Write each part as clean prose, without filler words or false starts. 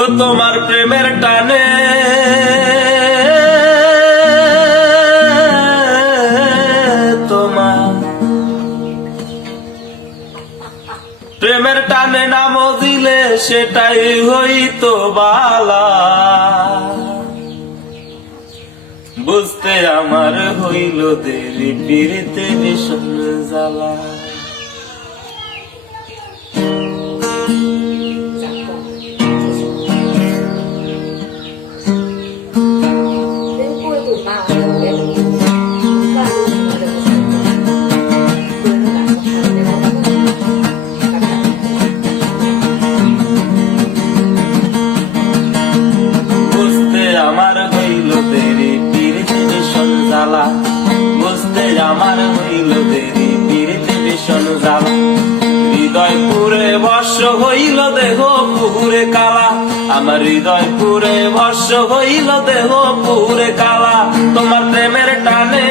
ও তোমার প্রেমের টানে তোমার প্রেমের টানে নাম দিলে সেটাই হইতো বালা, বুঝতে আমার হইল দেরি পিরিতে ভীষণ জ্বালা। আমার হইল দেরি পিরিতে ভীষণ জ্বালা, বুঝতে আমার হইল দেরি পিরিতে ভীষণ জ্বালা। হৃদয় পুরে বর্ষ হইল দেহ পুরে কালা, আমার হৃদয় পুরে বর্ষ হইল দেহ পুরে কালা। তোমার প্রেমের টানে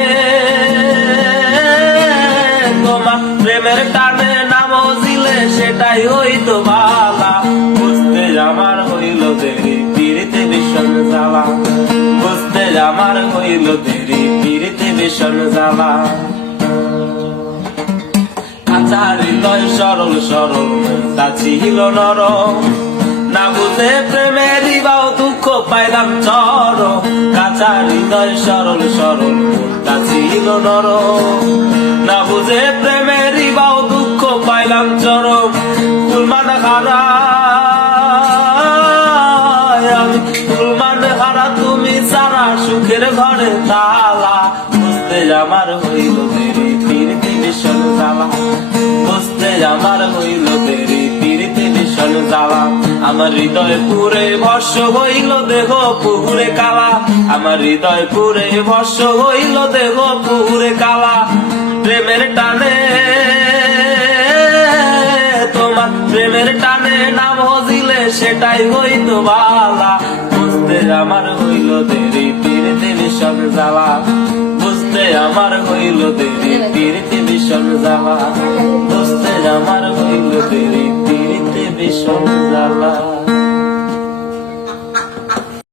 তোমার প্রেমের টানে নাম দিলে সেটাই হইতো বালা, বুঝতে আমার হইল দেরি পিরিতে ভীষণ জ্বালা, বুঝতে আমার হইল দেরি পিরিতে ভীষণ জ্বালা। কাঁচা হৃদয় সরল সরল তা ছিল নরম, না বুঝে প্রেমের বাও দুঃখ পাইলাম চরম। কাঁচা হৃদয় সরল সরল তা ছিল নরম, না বুঝে প্রেমের বাও দুঃখ পাইলাম চরম। কুলমান হারা কুলমান হারা তুমি সারা সুখের ঘরে তালা, বুঝতে আমার হইল দেরি পিরিতে ভীষণ জ্বালা, বুঝতে আমার হইল দেরি পিরিতে ভীষণ জ্বালা। আমার হৃদয় পুরে ভস্য হইল দেহ পুরে কালা, আমার হৃদয় পুরে ভস্য হইল দেহ পুরে কালা। প্রেমের টানে তোমার প্রেমের টানে নাম হজিলে সেটাই হইতো বালা, বুঝতে আমার হইল দেরি পিরিতে ভীষণ জ্বালা, বুঝতে আমার হইল দেরি পিরিতে ভীষণ জ্বালা।